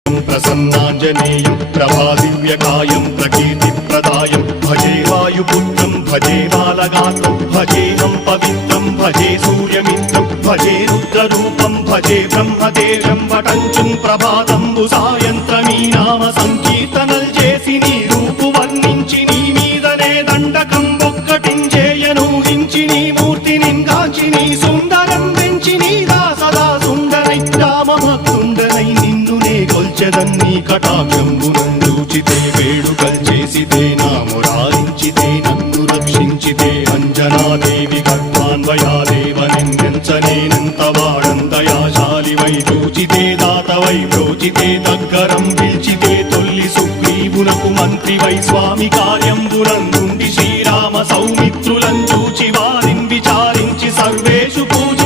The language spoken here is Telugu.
प्रसन्नाञ्जनेयं प्रभादिव्यकायं प्रकीर्तिप्रदायं भजे वायुपुत्रं भजे बालगात्रं भजेऽहं पवित्रं भजे सूर्यमित्रं भजे रुद्ररूपं भजे ब्रह्मदेवं वटञ्चुं प्रभाతంబు సాయంత్రమీ నామ సంకీర్తనల్ చేసి నీ రూపు వర్ణించి నీ మీదనే దండకం ఒక్కటించేయను హించి నీ మూర్తిని గాంచి నీ సుందరం వెంచి నీ దాసదా సుందరై రామభక్తుండనై నిన్నునే కొల్చెదన్ని కటాక్షంబునందూచితే వేడుకల్ చేసితే నా మురారించితే నన్ను రక్షించితే అంజనాదేవి గర్భాన్వయాదేవనెంచనేనంత వాడంతయాశాలివై చూచితే దాతవై ప్రోచితే దగ్గరం పిలిచితే తొల్లి సుగ్రీవునకు మంత్రివై స్వామి కార్యంబునందుండి శ్రీరామ సౌమిత్రులం చూచి వారిని విచారించి సర్వేషు పూజ